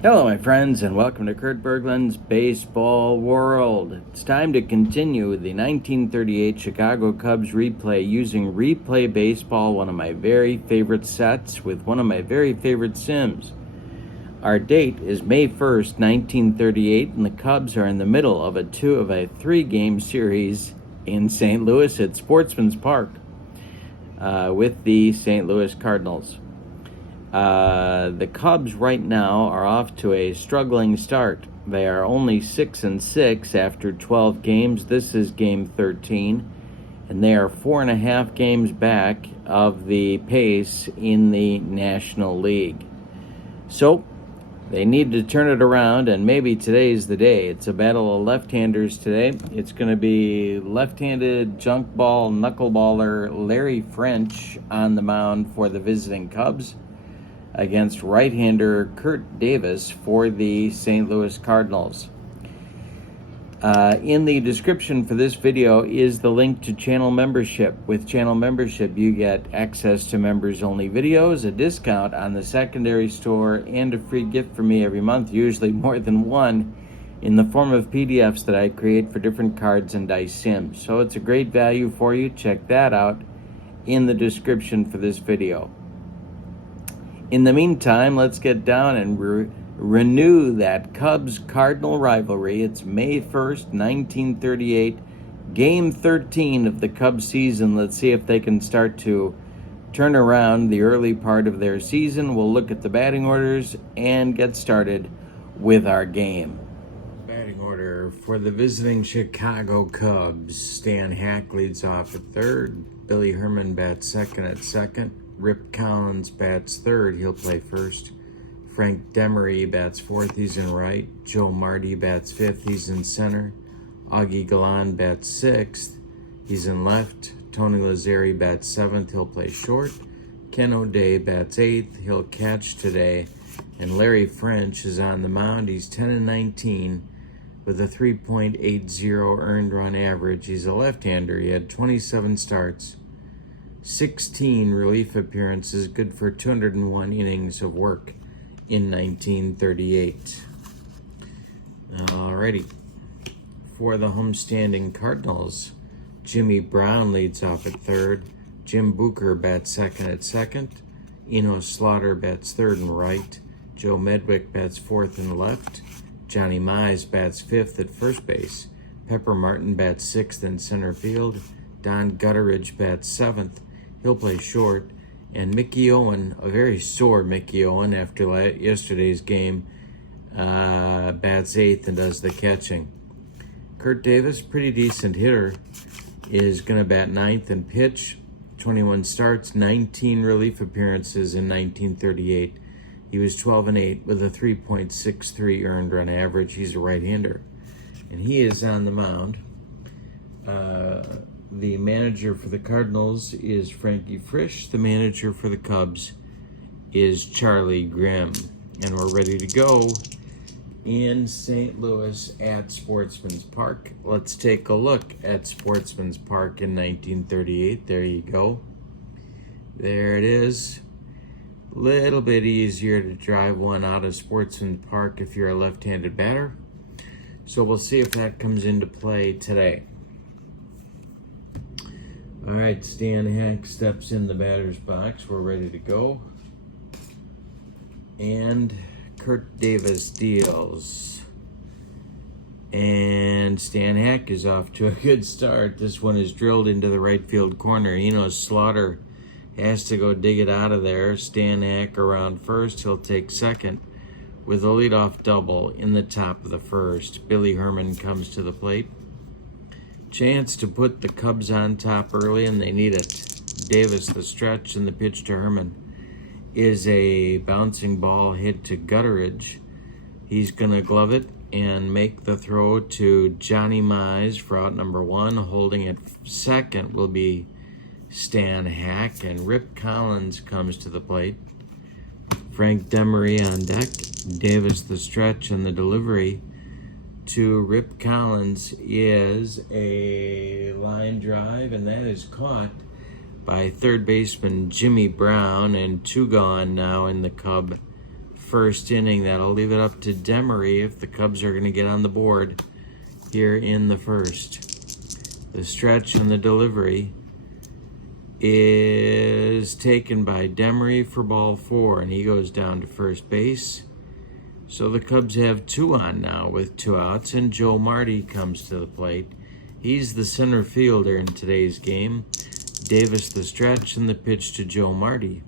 Hello, my friends, and welcome to Kurt Berglund's Baseball World. It's time to continue the 1938 Chicago Cubs replay using Replay Baseball, one of my very favorite sets with one of my very favorite sims. Our date is May 1st, 1938, and the Cubs are in the middle of a 3-game series in St. Louis at Sportsman's Park with the St. Louis Cardinals. The Cubs right now are off to a struggling start. They are only 6-6 after 12 games. This is game 13, and they are 4.5 games back of the pace in the National League. So they need to turn it around, and maybe today's the day. It's a battle of left-handers today. It's going to be left-handed junk ball knuckleballer Larry French on the mound for the visiting Cubs against right-hander Kurt Davis for the St. Louis Cardinals. In the description for this video is the link to channel membership. With channel membership, you get access to members-only videos, a discount on the secondary store, and a free gift from me every month, usually more than one, in the form of PDFs that I create for different cards and dice sims. So it's a great value for you. Check that out in the description for this video. In the meantime, let's get down and renew that Cubs-Cardinal rivalry. It's May 1st, 1938, Game 13 of the Cubs season. Let's see if they can start to turn around the early part of their season. We'll look at the batting orders and get started with our game. Batting order for the visiting Chicago Cubs. Stan Hack leads off at third. Billy Herman bats second at second. Rip Collins bats third, he'll play first. Frank Demery bats fourth, he's in right. Joe Marty bats fifth, he's in center. Augie Galan bats sixth, he's in left. Tony Lazzeri bats seventh, he'll play short. Ken O'Day bats eighth, he'll catch today. And Larry French is on the mound, he's 10-19 with a 3.80 earned run average. He's a left-hander, he had 27 starts. 16 relief appearances, good for 201 innings of work in 1938. Alrighty. For the homestanding Cardinals, Jimmy Brown leads off at third. Jim Booker bats second at second. Eno Slaughter bats third and right. Joe Medwick bats fourth and left. Johnny Mize bats fifth at first base. Pepper Martin bats sixth in center field. Don Gutteridge bats seventh. He'll play short. And Mickey Owen, a very sore Mickey Owen after yesterday's game, bats eighth and does the catching. Kurt Davis, pretty decent hitter, is going to bat ninth and pitch. 21 starts, 19 relief appearances in 1938. He was 12-8 with a 3.63 earned run average. He's a right-hander. And he is on the mound. The manager for the Cardinals is Frankie Frisch. The manager for the Cubs is Charlie Grimm. And we're ready to go in St. Louis at Sportsman's Park. Let's take a look at Sportsman's Park in 1938. There you go. There it is. Little bit easier to drive one out of Sportsman's Park if you're a left-handed batter. So we'll see if that comes into play today. All right, Stan Hack steps in the batter's box. We're ready to go. And Kurt Davis deals. And Stan Hack is off to a good start. This one is drilled into the right field corner. Eno Slaughter has to go dig it out of there. Stan Hack around first. He'll take second with a leadoff double in the top of the first. Billy Herman comes to the plate. Chance to put the Cubs on top early, and they need it. Davis, the stretch, and the pitch to Herman is a bouncing ball hit to Gutteridge. He's going to glove it and make the throw to Johnny Mize for out number one. Holding at second will be Stan Hack, and Rip Collins comes to the plate. Frank Demery on deck. Davis, the stretch, and the delivery to Rip Collins is a line drive, and that is caught by third baseman Jimmy Brown, and two gone now in the Cub first inning. That'll leave it up to Demery if the Cubs are going to get on the board here in the first. The stretch and the delivery is taken by Demery for ball 4, and he goes down to first base. So the Cubs have 2 on now with 2 outs, and Joe Marty comes to the plate. He's the center fielder in today's game. Davis the stretch, and the pitch to Joe Marty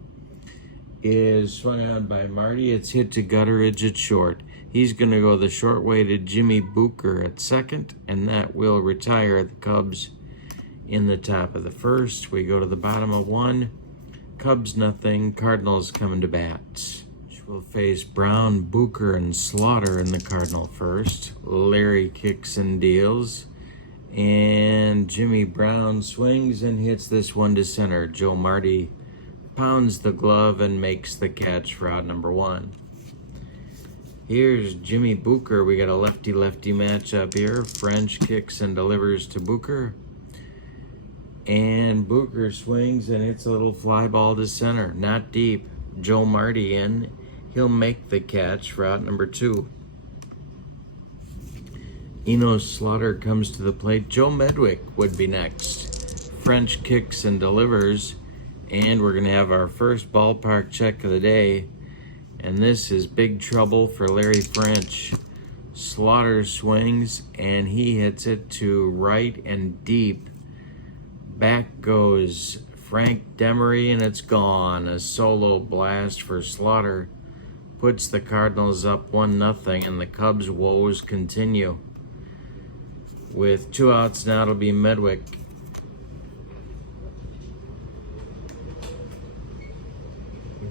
is swung on by Marty. It's hit to Gutteridge at short. He's going to go the short way to Jimmy Booker at second, and that will retire the Cubs in the top of the first. We go to the bottom of 1. Cubs nothing. Cardinals coming to bat. We'll face Brown, Booker, and Slaughter in the Cardinal first. Larry kicks and deals. And Jimmy Brown swings and hits this one to center. Joe Marty pounds the glove and makes the catch for out number 1. Here's Jimmy Booker. We got a lefty-lefty matchup here. French kicks and delivers to Booker. And Booker swings and hits a little fly ball to center. Not deep. Joe Marty in. He'll make the catch for out number 2. Enos Slaughter comes to the plate. Joe Medwick would be next. French kicks and delivers. And we're going to have our first ballpark check of the day. And this is big trouble for Larry French. Slaughter swings, and he hits it to right and deep. Back goes Frank Demery, and it's gone. A solo blast for Slaughter puts the Cardinals up 1-0, and the Cubs' woes continue. With 2 outs now, it'll be Medwick.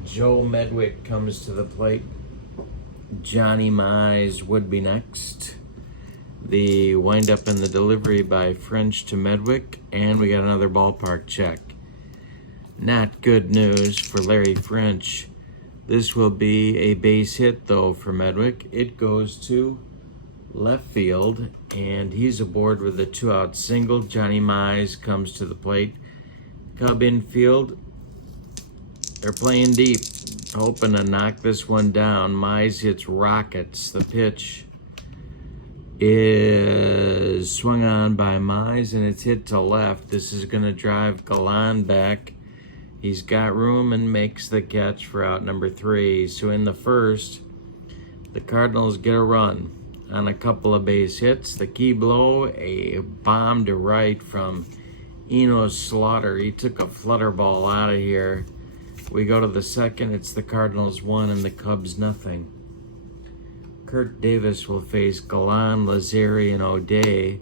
Joe Medwick comes to the plate. Johnny Mize would be next. The windup and the delivery by French to Medwick, and we got another ballpark check. Not good news for Larry French. This will be a base hit, though, for Medwick. It goes to left field, and he's aboard with a 2-out single. Johnny Mize comes to the plate. Cub infield, they're playing deep, hoping to knock this one down. Mize hits rockets. The pitch is swung on by Mize, and it's hit to left. This is going to drive Galan back. He's got room and makes the catch for out number 3. So in the first, the Cardinals get a run on a couple of base hits. The key blow, a bomb to right from Enos Slaughter. He took a flutter ball out of here. We go to the second. It's the Cardinals 1 and the Cubs nothing. Kurt Davis will face Galan, Lazzeri, and O'Day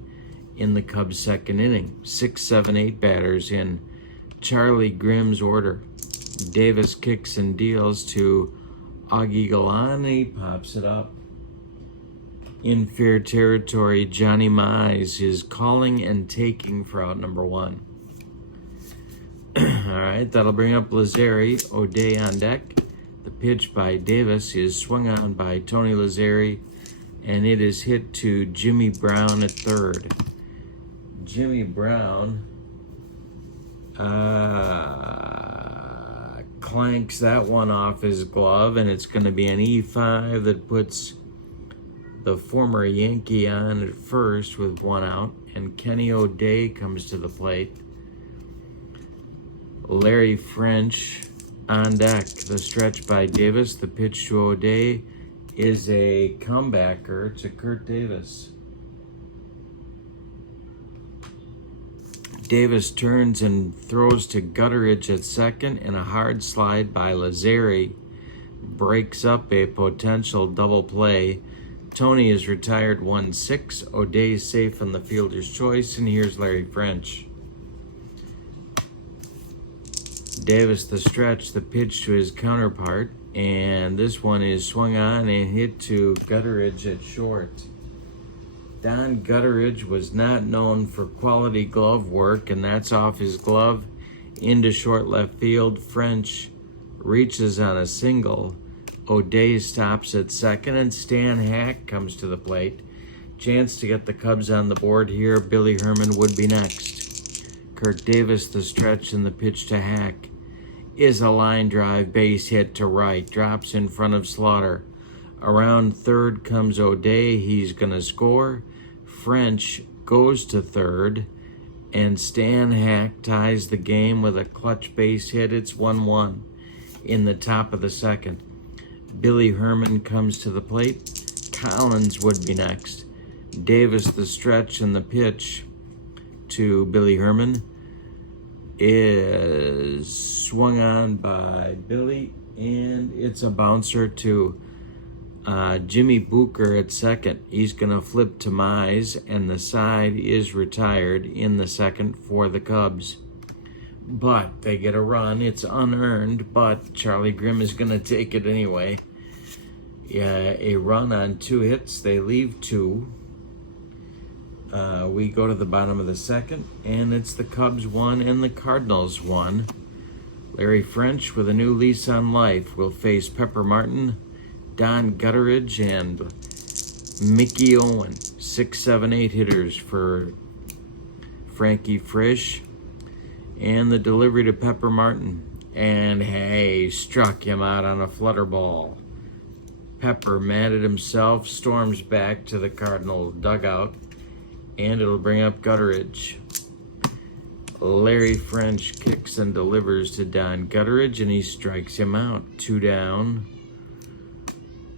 in the Cubs' second inning. 6, 7, 8 batters in Charlie Grimm's order. Davis kicks and deals to Augie Galan, and he pops it up. In fair territory, Johnny Mize is calling and taking for out number 1. All right, that'll bring up Lazzeri. O'Day on deck. The pitch by Davis is swung on by Tony Lazzeri, and it is hit to Jimmy Brown at third. Jimmy Brown clanks that one off his glove, and it's going to be an E5 that puts the former Yankee on at first with 1 out, and Kenny O'Day comes to the plate. Larry French on deck. The stretch by Davis. The pitch to O'Day is a comebacker to Kurt Davis. Davis turns and throws to Gutteridge at second, and a hard slide by Lazzeri breaks up a potential double play. Tony is retired 1-6. O'Day safe on the fielder's choice, and here's Larry French. Davis the stretch, the pitch to his counterpart, and this one is swung on and hit to Gutteridge at short. Don Gutteridge was not known for quality glove work, and that's off his glove into short left field. French reaches on a single. O'Day stops at second, and Stan Hack comes to the plate. Chance to get the Cubs on the board here. Billy Herman would be next. Kurt Davis the stretch and the pitch to Hack is a line drive base hit to right. Drops in front of Slaughter. Around third comes O'Day. He's going to score. French goes to third. And Stan Hack ties the game with a clutch base hit. It's 1-1 in the top of the second. Billy Herman comes to the plate. Collins would be next. Davis, the stretch and the pitch to Billy Herman is swung on by Billy, and it's a bouncer to Jimmy Booker at second. He's going to flip to Mize, and the side is retired in the second for the Cubs. But they get a run. It's unearned, but Charlie Grimm is going to take it anyway. Yeah, a run on 2 hits. They leave 2. We go to the bottom of the second, and it's the Cubs 1 and the Cardinals 1. Larry French, with a new lease on life, will face Pepper Martin, Don Gutteridge, and Mickey Owen. 6, 7, 8 hitters for Frankie Frisch. And the delivery to Pepper Martin. And hey, struck him out on a flutter ball. Pepper, mad at himself, storms back to the Cardinal dugout. And it'll bring up Gutteridge. Larry French kicks and delivers to Don Gutteridge, and he strikes him out. 2 down.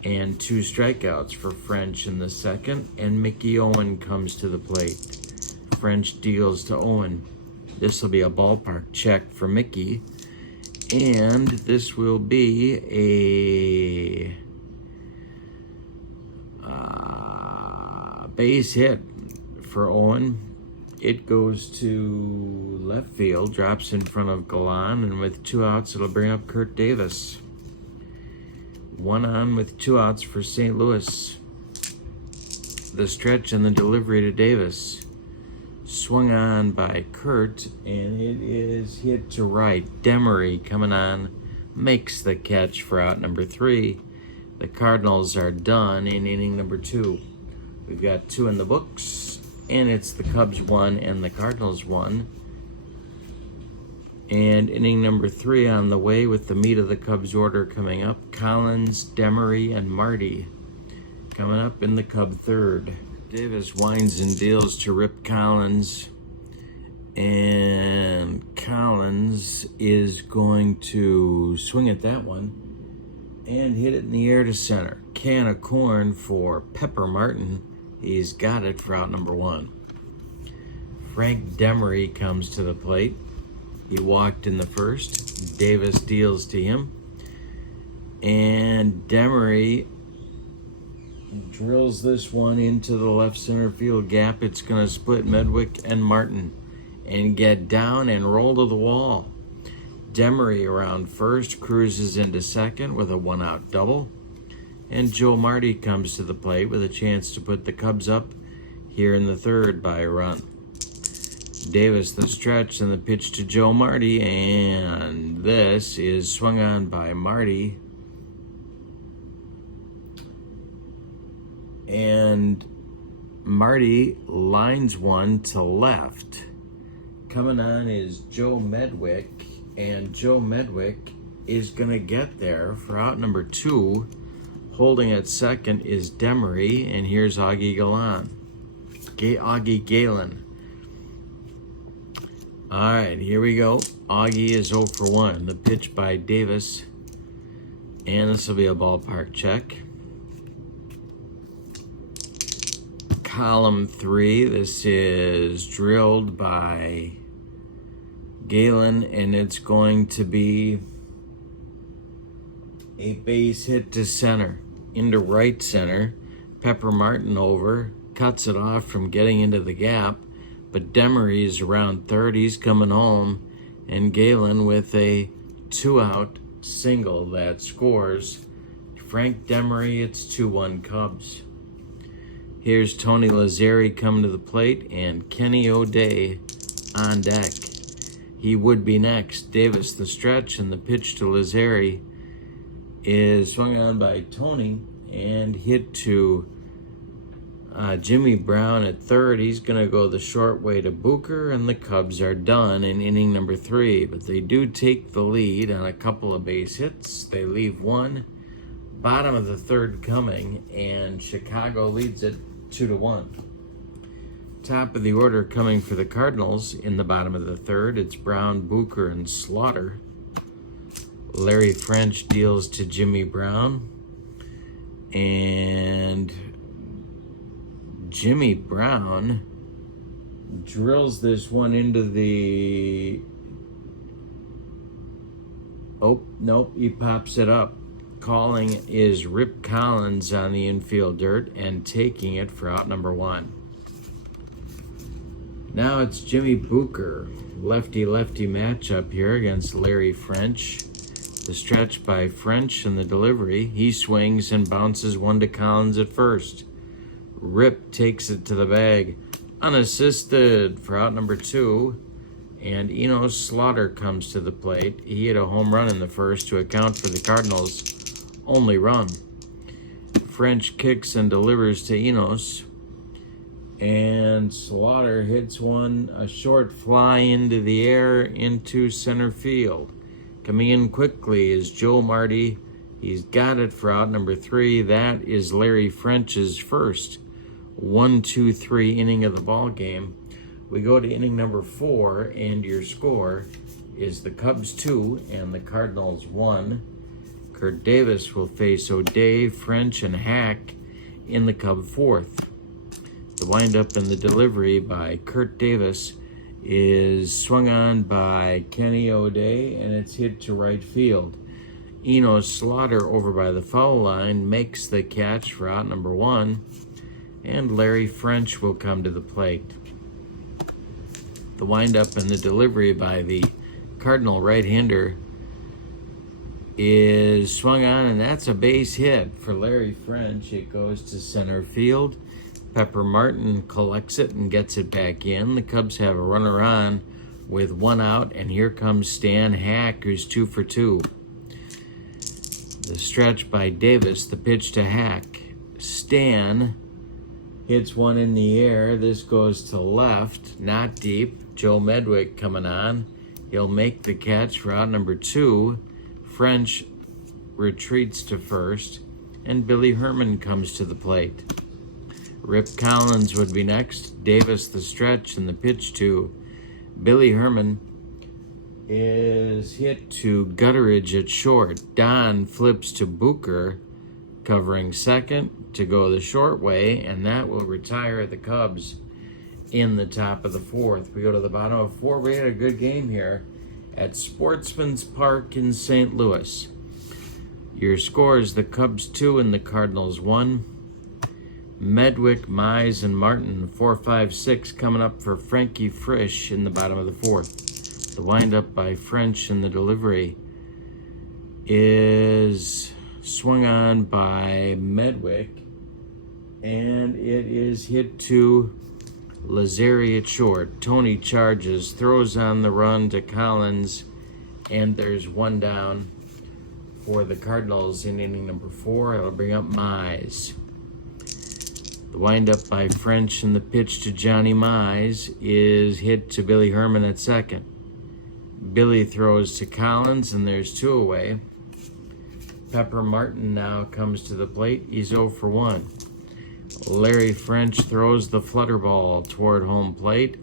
And 2 strikeouts for French in the second. And Mickey Owen comes to the plate. French deals to Owen. This will be a ballpark check for Mickey. And this will be a base hit for Owen. It goes to left field, drops in front of Galan, and with 2 outs, it'll bring up Kurt Davis. 1 on with 2 outs for St. Louis. The stretch and the delivery to Davis. Swung on by Kurt, and it is hit to right. Demery coming on, makes the catch for out number 3. The Cardinals are done in inning number 2. We've got 2 in the books, and it's the Cubs 1 and the Cardinals 1. And inning number 3 on the way with the meat of the Cubs order coming up. Collins, Demery, and Marty coming up in the Cub third. Davis winds and deals to Rip Collins. And Collins is going to swing at that one and hit it in the air to center. Can of corn for Pepper Martin. He's got it for out number 1. Frank Demery comes to the plate. He walked in the first. Davis deals to him. And Demery drills this one into the left center field gap. It's going to split Medwick and Martin and get down and roll to the wall. Demery around first, cruises into second with a 1-out double. And Joe Marty comes to the plate with a chance to put the Cubs up here in the third by a run. Davis, the stretch, and the pitch to Joe Marty, and this is swung on by Marty. And Marty lines one to left. Coming on is Joe Medwick, and Joe Medwick is going to get there for out number 2. Holding at second is Demery, and here's Augie Galen. All right, here we go. Augie is 0 for 1. The pitch by Davis, and this will be a ballpark check. Column 3, this is drilled by Galen, and it's going to be a base hit to center, into right center. Pepper Martin over, cuts it off from getting into the gap, but Demery is around third. He's coming home, and Galen with a 2-out single that scores. Frank Demery, it's 2-1 Cubs. Here's Tony Lazzeri coming to the plate, and Kenny O'Day on deck. He would be next. Davis, the stretch, and the pitch to Lazzeri is swung on by Tony and hit to Jimmy Brown at third. He's going to go the short way to Booker, and the Cubs are done in inning number 3. But they do take the lead on a couple of base hits. They leave one. Bottom of the third coming, and Chicago leads it 2-1. Top of the order coming for the Cardinals in the bottom of the third. It's Brown, Booker, and Slaughter. Larry French deals to Jimmy Brown. And Jimmy Brown drills this one into the... Oh, nope, he pops it up. Calling is Rip Collins on the infield dirt and taking it for out number 1. Now it's Jimmy Booker. Lefty-lefty matchup here against Larry French. The stretch by French and the delivery. He swings and bounces one to Collins at first. Rip takes it to the bag. Unassisted for out number 2. And Slaughter comes to the plate. He hit a home run in the first to account for the Cardinals' only run. French kicks and delivers to Enos. And Slaughter hits one, a short fly into the air into center field. Coming in quickly is Joe Marty. He's got it for out number 3. That is Larry French's first 1-2-3 inning of the ball game. We go to inning number 4, and your score is the Cubs 2 and the Cardinals 1. Kurt Davis will face O'Day, French, and Hack in the Cub 4th. The windup and the delivery by Kurt Davis is swung on by Kenny O'Day, and it's hit to right field. Slaughter over by the foul line makes the catch for out number 1, and Larry French will come to the plate. The windup and the delivery by the Cardinal right-hander is swung on, and that's a base hit for Larry French. It goes to center field. Pepper Martin collects it and gets it back in. The Cubs have a runner on with 1 out, and here comes Stan Hack, who's 2 for 2. The stretch by Davis, the pitch to Hack. Stan hits one in the air. This goes to left, not deep. Joe Medwick coming on. He'll make the catch for out number 2. French retreats to first, and Billy Herman comes to the plate. Rip Collins would be next. Davis the stretch, and the pitch to Billy Herman is hit to Gutteridge at short. Don flips to Booker, covering second to go the short way, and that will retire the Cubs in the top of the 4th. We go to the bottom of 4. We had a good game here at Sportsman's Park in St. Louis. Your score is the Cubs 2 and the Cardinals 1. Medwick, Mize, and Martin 4, 5, 6 coming up for Frankie Frisch in the bottom of the 4th. The windup by French and the delivery is swung on by Medwick, and it is hit to Lazari at short. Tony charges, throws on the run to Collins, and there's 1 down for the Cardinals in inning number 4. It'll bring up Mize. The windup by French and the pitch to Johnny Mize is hit to Billy Herman at second. Billy throws to Collins, and there's 2 away. Pepper Martin now comes to the plate. He's 0 for 1. Larry French throws the flutter ball toward home plate,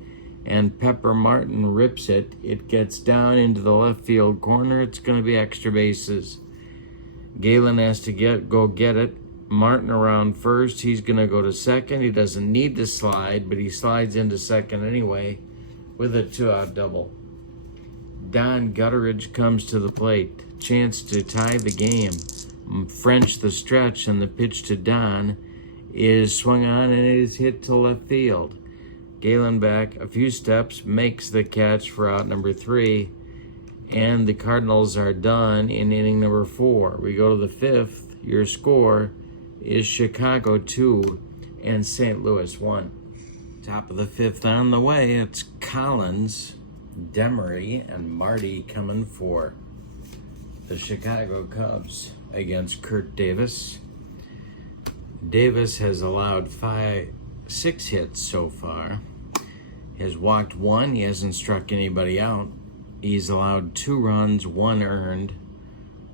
and Pepper Martin rips it. It gets down into the left field corner. It's going to be extra bases. Galen has to go get it. Martin around first. He's going to go to second. He doesn't need to slide, but he slides into second anyway with a 2-out double. Don Gutteridge comes to the plate. Chance to tie the game. French the stretch, and the pitch to Don is swung on, and it is hit to left field. Galen back a few steps, makes the catch for out number 3, and the Cardinals are done in inning number 4. We go to the 5th. Your score is Chicago 2 and St. Louis 1. Top of the 5th on the way. It's Collins, Demery, and Marty coming for the Chicago Cubs against Kurt Davis. Davis has allowed 6 hits so far. Has walked 1. He hasn't struck anybody out. He's allowed 2 runs, 1 earned.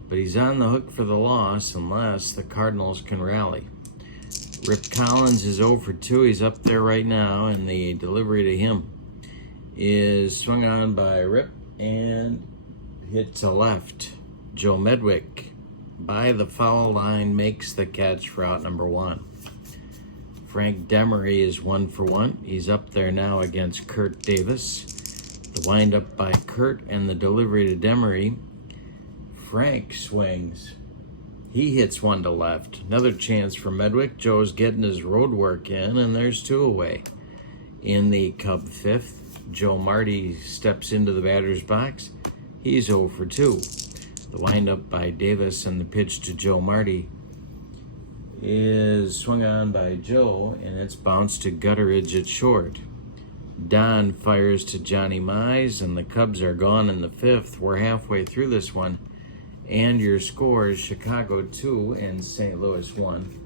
But he's on the hook for the loss unless the Cardinals can rally. Rip Collins is 0 for 2. He's up there right now, and the delivery to him is swung on by Rip and hit to left. Joe Medwick, by the foul line, makes the catch for out number 1. Frank Demery is 1 for 1. He's up there now against Kurt Davis. The windup by Kurt and the delivery to Demery. Frank swings. He hits 1 to left. Another chance for Medwick. Joe's getting his road work in, and there's 2 away. In the Cub 5th, Joe Marty steps into the batter's box. He's 0 for 2. The windup by Davis and the pitch to Joe Marty is swung on by Joe, and it's bounced to Gutteridge at short. Don fires to Johnny Mize, and the Cubs are gone in the 5th. We're halfway through this one, and your scores: Chicago 2 and St. Louis 1.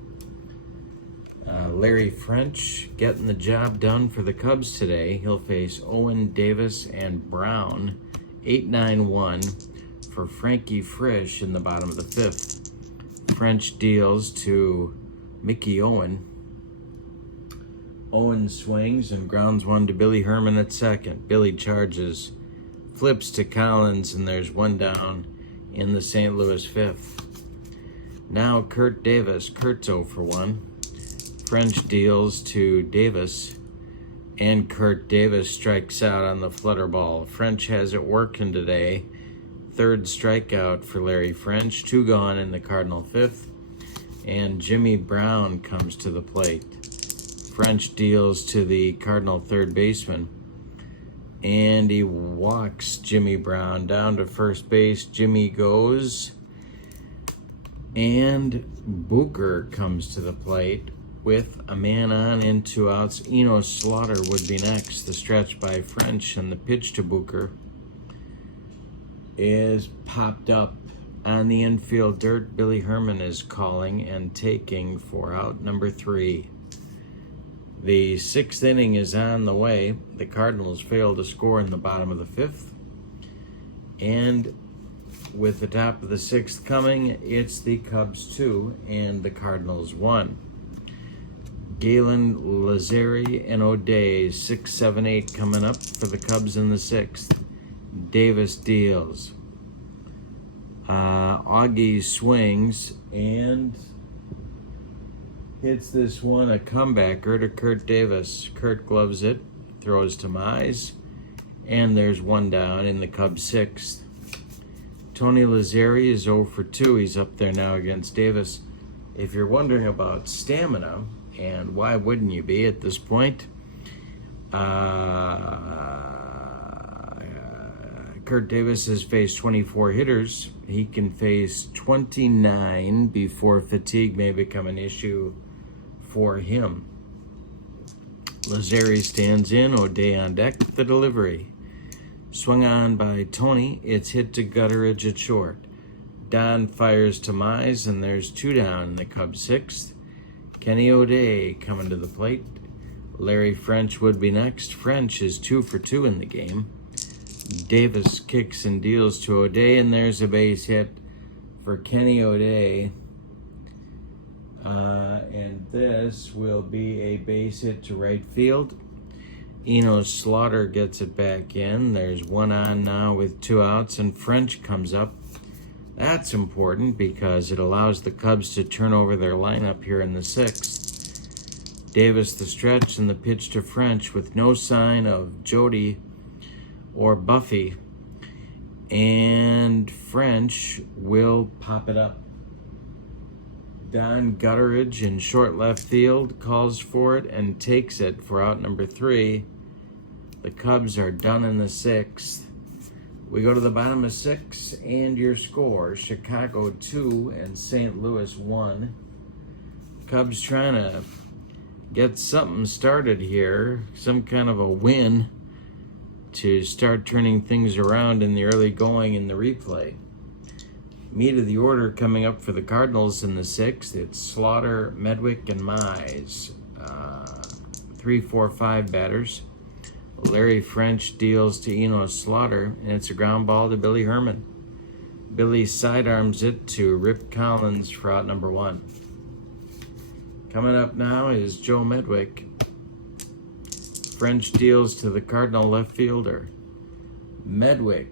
Larry French getting the job done for the Cubs today. He'll face Owen, Davis, and Brown. 8-9-1 for Frankie Frisch in the bottom of the 5th. French deals to Mickey Owen. Owen swings and grounds 1 to Billy Herman at second. Billy charges, flips to Collins, and there's 1 down in the St. Louis 5th. Now Kurt Davis. Kurt's 0 for 1. French deals to Davis, and Kurt Davis strikes out on the flutter ball. French has it working today. 3rd strikeout for Larry French. 2 gone in the Cardinal 5th. And Jimmy Brown comes to the plate. French deals to the Cardinal 3rd baseman, and he walks Jimmy Brown down to first base. Jimmy goes, and Booker comes to the plate with a man on and 2 outs. Eno Slaughter would be next. The stretch by French, and the pitch to Booker is popped up on the infield dirt. Billy Herman is calling and taking for out number 3. The 6th inning is on the way. The Cardinals fail to score in the bottom of the 5th. And with the top of the 6th coming, it's the Cubs 2 and the Cardinals 1. Galen, Lazeri, and O'Day, 6, 7, 8 coming up for the Cubs in the 6th. Davis deals. Augie swings and hits this one, a comebacker to Kurt Davis. Kurt gloves it, throws to Mize, and there's 1 down in the Cubs 6th. Tony Lazzeri is 0 for 2. He's up there now against Davis. If you're wondering about stamina, and why wouldn't you be at this point, Kurt Davis has faced 24 hitters. He can face 29 before fatigue may become an issue for him. Lazzeri stands in, O'Day on deck. The delivery swung on by Tony. It's hit to Gutteridge at short. Don fires to Mize, and there's 2 down in the Cubs 6th. Kenny O'Day coming to the plate. Larry French would be next. French is 2 for 2 in the game. Davis kicks and deals to O'Day, and there's a base hit for Kenny O'Day. And this will be a base hit to right field. Eno Slaughter gets it back in. There's 1 on now with 2 outs, and French comes up. That's important because it allows the Cubs to turn over their lineup here in the 6th. Davis the stretch, and the pitch to French with no sign of Jody or Buffy, and French will pop it up. Don Gutteridge in short left field calls for it and takes it for out number 3. The Cubs are done in the 6th. We go to the bottom of 6, and your score: Chicago 2 and St. Louis 1. Cubs trying to get something started here, some kind of a win to start turning things around in the early going in the replay. Meat of the order coming up for the Cardinals in the 6th. It's Slaughter, Medwick, and Mize. 3, 4, 5 batters. Larry French deals to Eno Slaughter, and it's a ground ball to Billy Herman. Billy sidearms it to Rip Collins for out number 1. Coming up now is Joe Medwick. French deals to the Cardinal left fielder. Medwick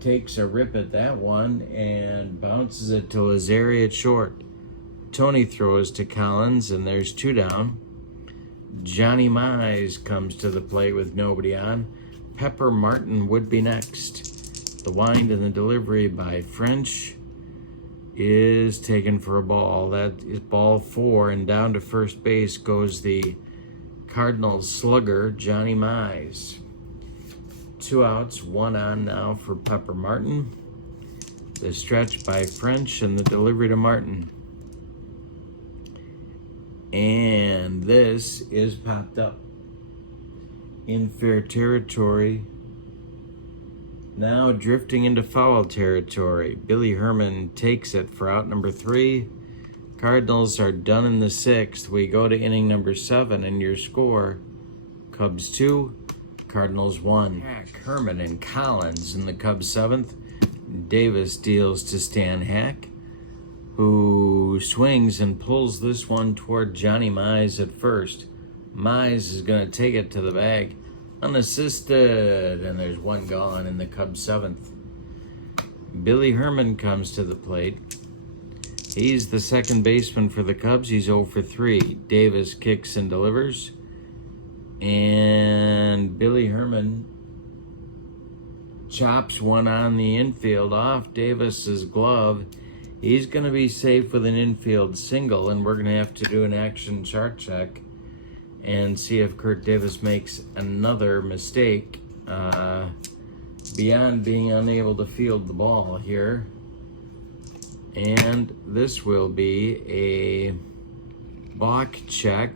takes a rip at that one and bounces it to Lazari at short. Tony throws to Collins, and there's 2 down. Johnny Mize comes to the plate with nobody on. Pepper Martin would be next. The wind and the delivery by French is taken for a ball. That is ball 4, and down to first base goes the Cardinals slugger, Johnny Mize. 2 outs, 1 on now for Pepper Martin. The stretch by French and the delivery to Martin. And this is popped up in fair territory. Now drifting into foul territory. Billy Herman takes it for out number 3. Cardinals are done in the 6th. We go to inning number 7, and your score: Cubs 2, Cardinals 1. Herman and Collins in the Cubs 7th. Davis deals to Stan Hack, who swings and pulls this one toward Johnny Mize at first. Mize is going to take it to the bag unassisted, and there's 1 gone in the Cubs 7th. Billy Herman comes to the plate. He's the second baseman for the Cubs. He's 0 for 3. Davis kicks and delivers, and Billy Herman chops one on the infield off Davis's glove. He's going to be safe with an infield single, and we're going to have to do an action chart check and see if Kurt Davis makes another mistake beyond being unable to field the ball here. And this will be a balk check.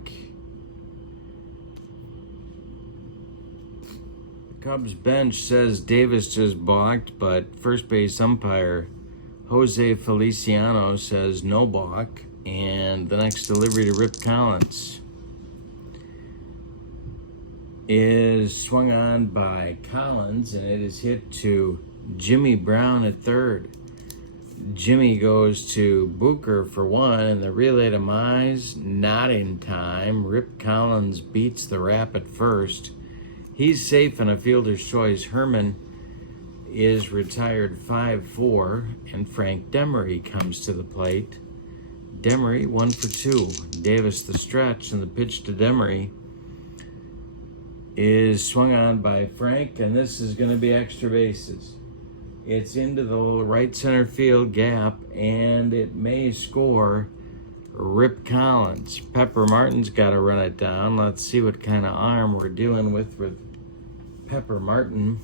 The Cubs bench says Davis just balked, but first base umpire Jose Feliciano says no balk, and the next delivery to Rip Collins is swung on by Collins, and it is hit to Jimmy Brown at third. Jimmy goes to Booker for 1, and the relay to Mize, not in time. Rip Collins beats the rap at first. He's safe in a fielder's choice. Herman is retired 5-4, and Frank Demery comes to the plate. Demery 1 for 2. Davis the stretch, and the pitch to Demery is swung on by Frank, and this is going to be extra bases. It's into the right center field gap, and it may score Rip Collins. Pepper Martin's got to run it down. Let's see what kind of arm we're dealing with Pepper Martin.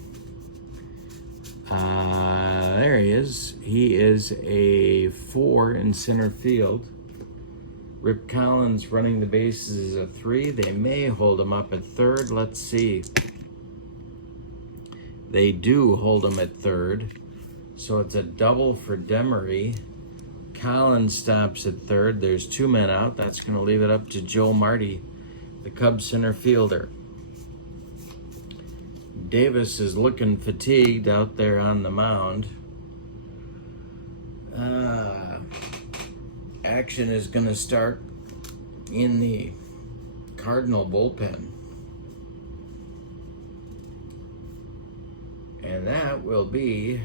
There he is. He is a 4 in center field. Rip Collins running the bases is a 3. They may hold him up at third. Let's see. They do hold him at third. So it's a double for Demery. Collins stops at third. There's 2 men out. That's going to leave it up to Joe Marty, the Cubs center fielder. Davis is looking fatigued out there on the mound. Action is going to start in the Cardinal bullpen. And that will be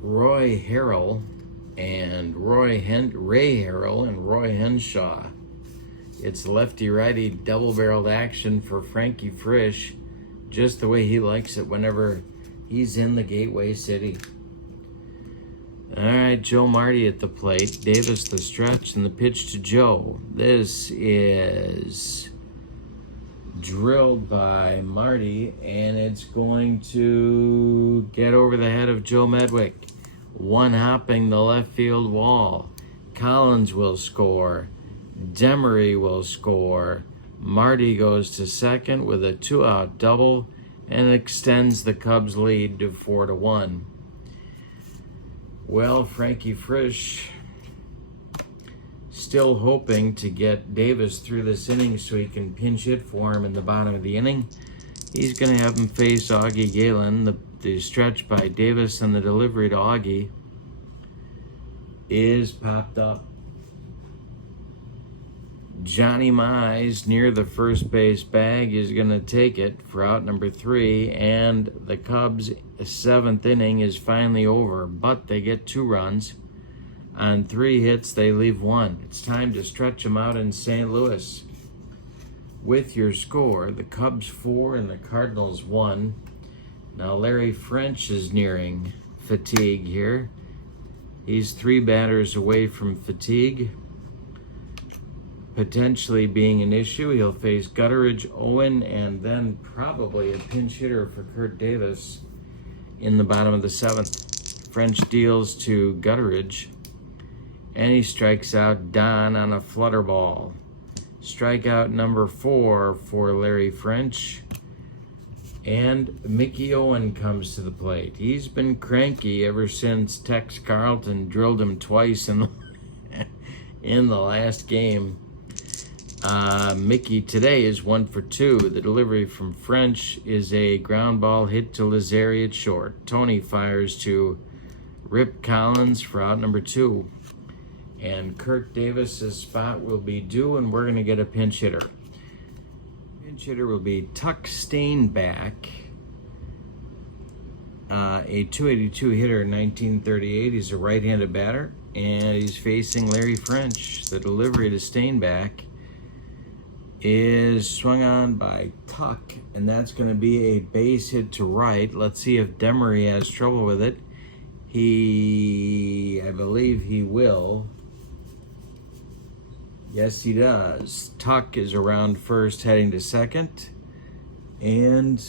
Roy Harrell and Ray Harrell and Roy Henshaw. It's lefty-righty double-barreled action for Frankie Frisch, just the way he likes it whenever he's in the Gateway City. All right, Joe Marty at the plate. Davis the stretch, and the pitch to Joe. This is drilled by Marty, and it's going to get over the head of Joe Medwick. One hopping the left field wall. Collins will score. Demery will score. Marty goes to second with a 2-out double and extends the Cubs lead to 4-1. Well, Frankie Frisch Still hoping to get Davis through this inning so he can pinch hit for him in the bottom of the inning. He's going to have him face Augie Galen. The stretch by Davis and the delivery to Augie is popped up. Johnny Mize near the first base bag is going to take it for out number 3, and the Cubs' 7th inning is finally over, but they get 2 runs. On 3 hits, they leave 1. It's time to stretch them out in St. Louis. With your score, the Cubs 4 and the Cardinals 1. Now Larry French is nearing fatigue here. He's 3 batters away from fatigue, potentially being an issue. He'll face Gutteridge, Owen, and then probably a pinch hitter for Kurt Davis in the bottom of the 7th. French deals to Gutteridge, and he strikes out Don on a flutter ball. Strikeout number 4 for Larry French, and Mickey Owen comes to the plate. He's been cranky ever since Tex Carlton drilled him twice in the last game. Mickey today is 1 for 2. The delivery from French is a ground ball hit to Lazzari at short. Tony fires to Rip Collins for out number 2. And Kirk Davis's spot will be due, and we're going to get a pinch hitter. Pinch hitter will be Tuck Stainback, a 282 hitter in 1938. He's a right-handed batter, and he's facing Larry French. The delivery to Stainback is swung on by Tuck, and that's going to be a base hit to right. Let's see if Demery has trouble with it. I believe he will. Yes, he does. Tuck is around first, heading to second, and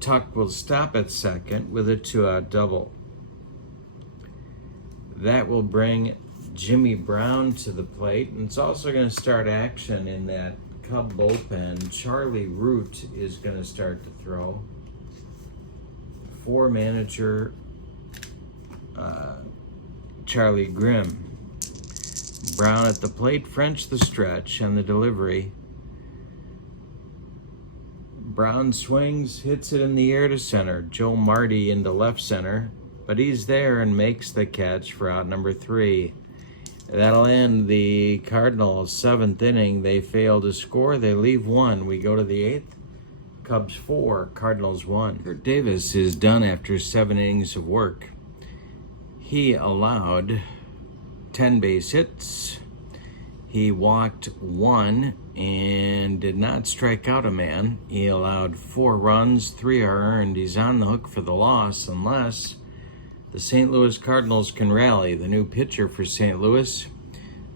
Tuck will stop at second with a 2-out double. That will bring Jimmy Brown to the plate, and it's also going to start action in that Cub bullpen. Charlie Root is going to start to throw for manager Charlie Grimm. Brown at the plate, French the stretch, and the delivery. Brown swings, hits it in the air to center. Joe Marty into left center, but he's there and makes the catch for out number 3. That'll end the Cardinals' 7th inning. They fail to score. They leave 1. We go to the 8th. Cubs 4, Cardinals 1. Kurt Davis is done after 7 innings of work. He allowed 10 base hits. He walked 1 and did not strike out a man. He allowed 4 runs, 3 are earned. He's on the hook for the loss unless the St. Louis Cardinals can rally. The new pitcher for St. Louis,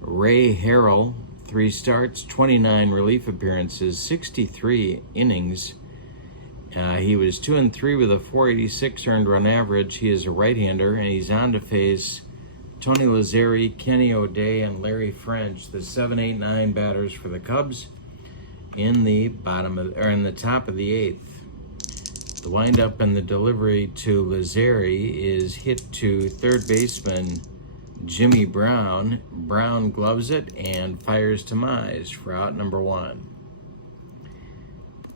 Ray Harrell, 3 starts, 29 relief appearances, 63 innings. He was 2-3 with a 486 earned run average. He is a right-hander, and he's on to face Tony Lazzari, Kenny O'Day, and Larry French, the 7, 8, 9 batters for the Cubs in the top of the 8th. The windup and the delivery to Lazzari is hit to third baseman Jimmy Brown. Brown gloves it and fires to Mize for out number 1.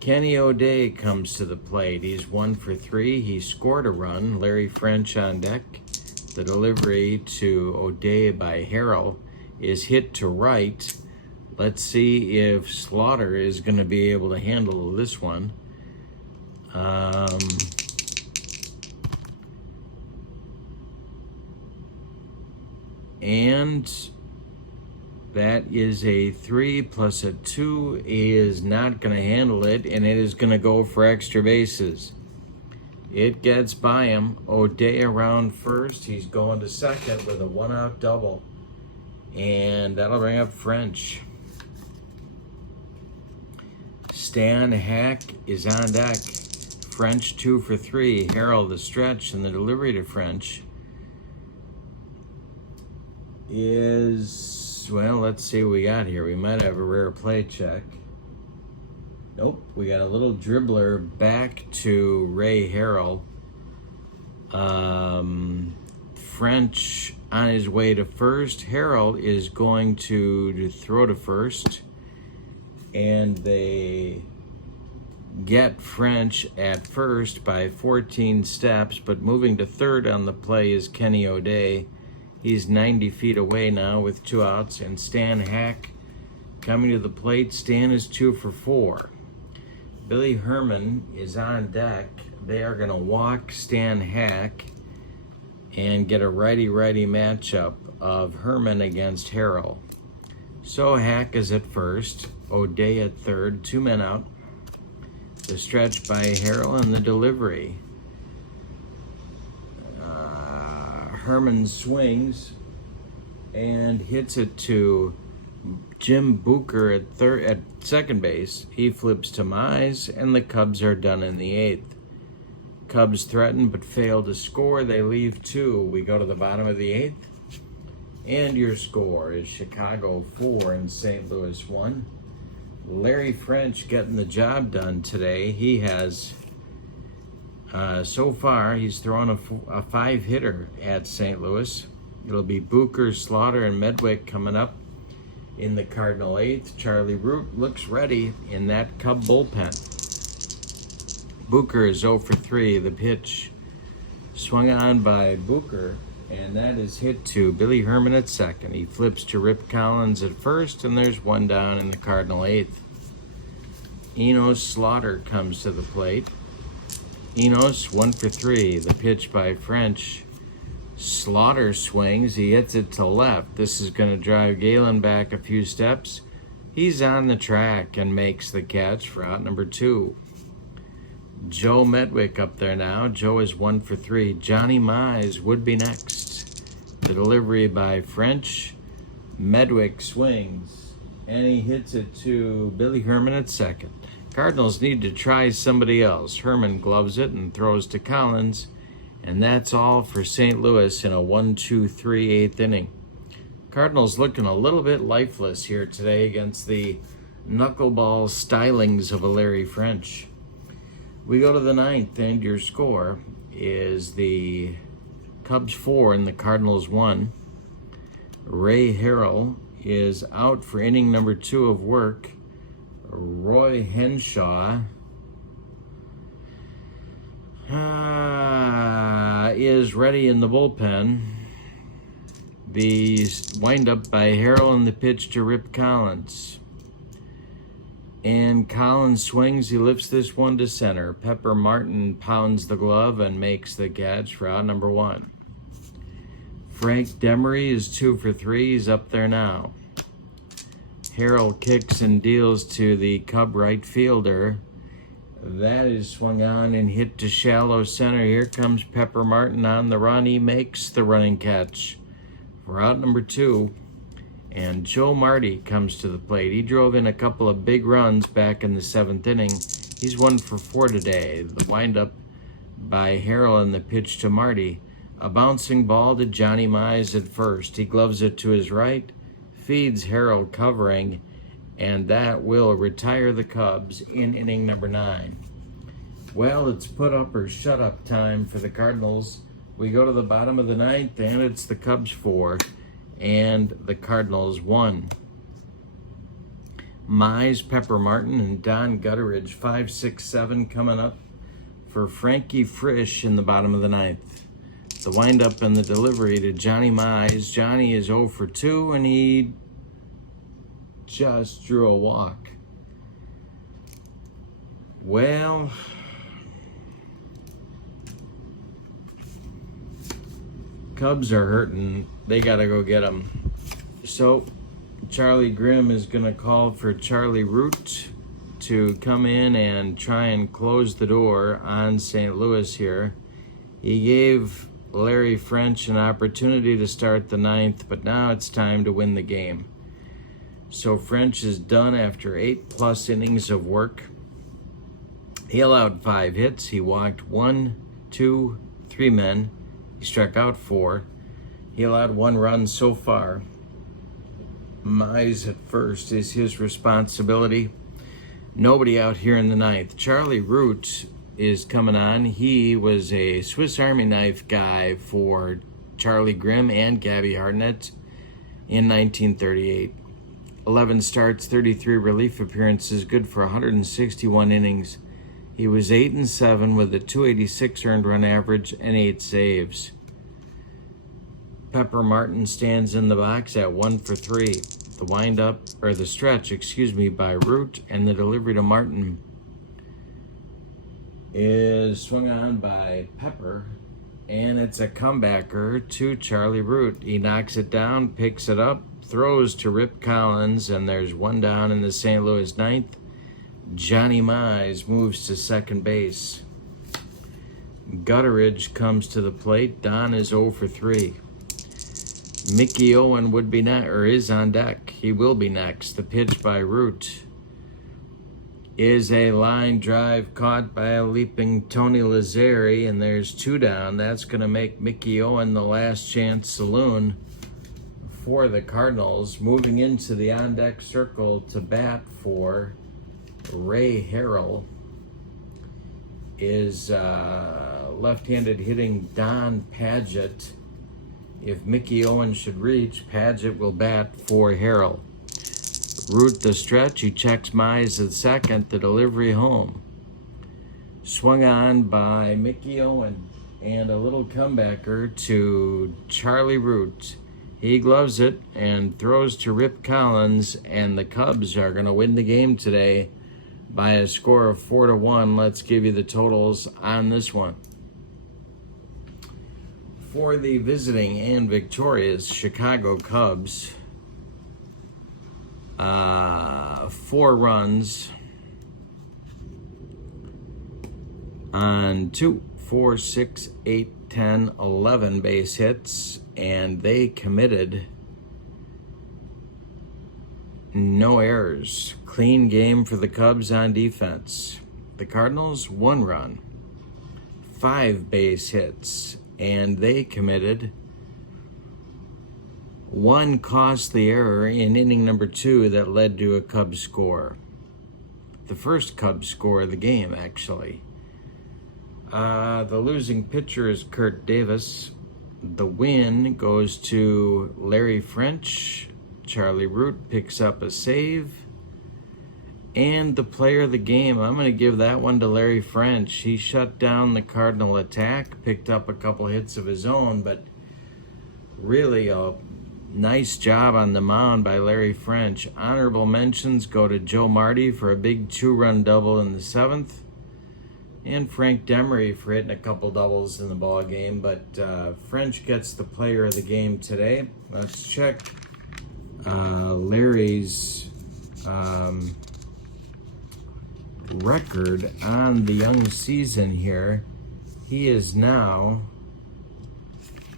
Kenny O'Day comes to the plate. He's 1 for 3. He scored a run. Larry French on deck. The delivery to O'Day by Harrell is hit to right. Let's see if Slaughter is going to be able to handle this one. And that is a 3 plus a 2. He is not going to handle it, and it is going to go for extra bases. It gets by him. O'Day around first. He's going to second with a 1-out double. And that'll bring up French. Stan Hack is on deck. French 2 for 3. Harrell the stretch, and the delivery to French is, well, let's see what we got here. We might have a rare play check. Nope, we got a little dribbler back to Ray Harrell. French on his way to first. Harold is going to throw to first, and they get French at first by 14 steps, but moving to third on the play is Kenny O'Day. He's 90 feet away now with 2 outs, and Stan Hack coming to the plate. Stan is 2 for 4. Billy Herman is on deck. They are going to walk Stan Hack and get a righty-righty matchup of Herman against Harrell. So Hack is at first, O'Day at third, 2 men out. The stretch by Harrell and the delivery. Herman swings and hits it to Jim Booker at second base. He flips to Mize, and the Cubs are done in the 8th. Cubs threaten but fail to score. They leave 2. We go to the bottom of the 8th, and your score is Chicago 4 and St. Louis 1. Larry French getting the job done today. He has, so far, he's thrown a 5-hitter at St. Louis. It'll be Booker, Slaughter, and Medwick coming up in the Cardinal 8th. Charlie Root looks ready in that Cub bullpen. Booker is 0 for 3. The pitch swung on by Booker, and that is hit to Billy Herman at second. He flips to Rip Collins at first, and there's 1 down in the Cardinal 8th. Enos Slaughter comes to the plate. Enos 1 for 3. The pitch by French. Slaughter swings. He hits it to left. This is going to drive Galen back a few steps. He's on the track and makes the catch for out number 2. Joe Medwick up there now. Joe is 1 for 3. Johnny Mize would be next. The delivery by French. Medwick swings, and he hits it to Billy Herman at second. Cardinals need to try somebody else. Herman gloves it and throws to Collins, and that's all for St. Louis in a 1-2-3 8th inning. Cardinals looking a little bit lifeless here today against the knuckleball stylings of a Larry French. We go to the 9th, and your score is the Cubs 4 and the Cardinals 1. Ray Harrell is out for inning number 2 of work. Roy Henshaw is ready in the bullpen. The windup by Harrell and the pitch to Rip Collins. And Collins swings. He lifts this one to center. Pepper Martin pounds the glove and makes the catch for out number 1. Frank Demery is 2 for 3. He's up there now. Harrell kicks and deals to the Cub right fielder. That is swung on and hit to shallow center. Here comes Pepper Martin on the run. He makes the running catch for out number 2. And Joe Marty comes to the plate. He drove in a couple of big runs back in the 7th inning. He's 1 for 4 today. The windup by Harrell and the pitch to Marty. A bouncing ball to Johnny Mize at first. He gloves it to his right, feeds Harrell covering, and that will retire the Cubs in inning number 9. Well, it's put up or shut up time for the Cardinals. We go to the bottom of the 9th, and it's the Cubs 4 and the Cardinals 1. Mize, Pepper Martin, and Don Gutteridge, 5, 6, 7 coming up for Frankie Frisch in the bottom of the 9th. The windup and the delivery to Johnny Mize. Johnny is 0 for 2, and he just drew a walk. Well, Cubs are hurting. They got to go get them. So Charlie Grimm is going to call for Charlie Root to come in and try and close the door on St. Louis here. He gave Larry French an opportunity to start the 9th, but now it's time to win the game. So French is done after 8+ innings of work. He allowed 5 hits. He walked 1, 2, 3 men. He struck out 4. He allowed 1 run so far. Mize at first is his responsibility. Nobody out here in the 9th. Charlie Root is coming on. He was a Swiss Army knife guy for Charlie Grimm and Gabby Hartnett in 1938. 11 starts, 33 relief appearances, good for 161 innings. He was 8-7 with a 286 earned run average and 8 saves. Pepper Martin stands in the box at 1 for 3. The stretch by Root, and the delivery to Martin is swung on by Pepper, and it's a comebacker to Charlie Root. He knocks it down, picks it up, throws to Rip Collins, and there's one down in the St. Louis ninth. Johnny Mize moves to second base. Gutteridge comes to the plate. Don is 0 for 3. Mickey Owen is on deck. He will be next. The pitch by Root is a line drive caught by a leaping Tony Lazzari, and there's 2 down. That's going to make Mickey Owen the last chance saloon for the Cardinals. Moving into the on-deck circle to bat for Ray Harrell is left-handed hitting Don Padgett. If Mickey Owen should reach, Padgett will bat for Harrell. Root the stretch, he checks Mize at second, the delivery home. Swung on by Mickey Owen, and a little comebacker to Charlie Root. He gloves it and throws to Rip Collins, and the Cubs are going to win the game today by a score of 4-1. Let's give you the totals on this one. For the visiting and victorious Chicago Cubs, 4 runs on 2, 4, 6, 8, 10, 11 base hits, and they committed no errors. Clean game for the Cubs on defense. The Cardinals, 1 run, 5 base hits, and they committed 1 costly error in inning number 2 that led to a Cubs score. The first Cubs score of the game, actually. The losing pitcher is Kurt Davis. The win goes to Larry French. Charlie Root picks up a save. And the player of the game, I'm going to give that one to Larry French. He shut down the Cardinal attack, picked up a couple hits of his own, but really a nice job on the mound by Larry French. Honorable mentions go to Joe Marty for a big 2-run double in the 7th, and Frank Demery for hitting a couple doubles in the ball game. But French gets the player of the game today. Let's check Larry's record on the young season here. He is now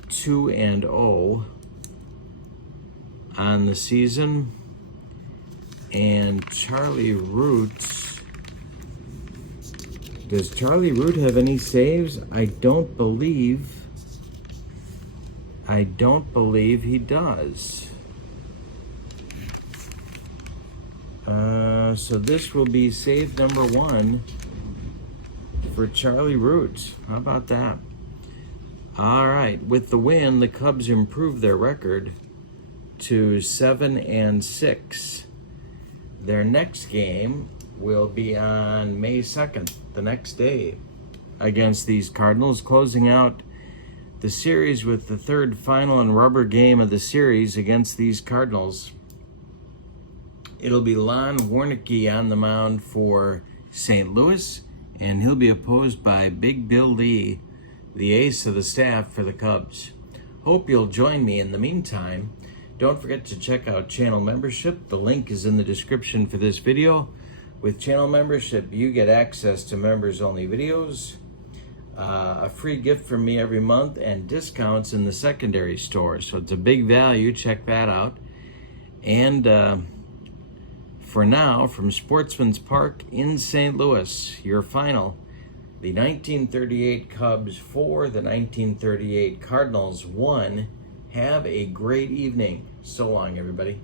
2-0 on the season, and Charlie Root, does Charlie Root have any saves? I don't believe he does. So this will be save number 1 for Charlie Root. How about that? All right, with the win, the Cubs improve their record to 7-6. Their next game will be on May 2nd, the next day, against these Cardinals, closing out the series with the 3rd final and rubber game of the series against these Cardinals. It'll be Lon Warneke on the mound for St. Louis, and he'll be opposed by Big Bill Lee, the ace of the staff for the Cubs. Hope you'll join me in the meantime. Don't forget to check out channel membership. The link is in the description for this video. With channel membership, you get access to members-only videos, a free gift from me every month, and discounts in the secondary store. So it's a big value. Check that out. And for now, from Sportsman's Park in St. Louis, your final, the 1938 Cubs 4, the 1938 Cardinals 1. Have a great evening. So long, everybody.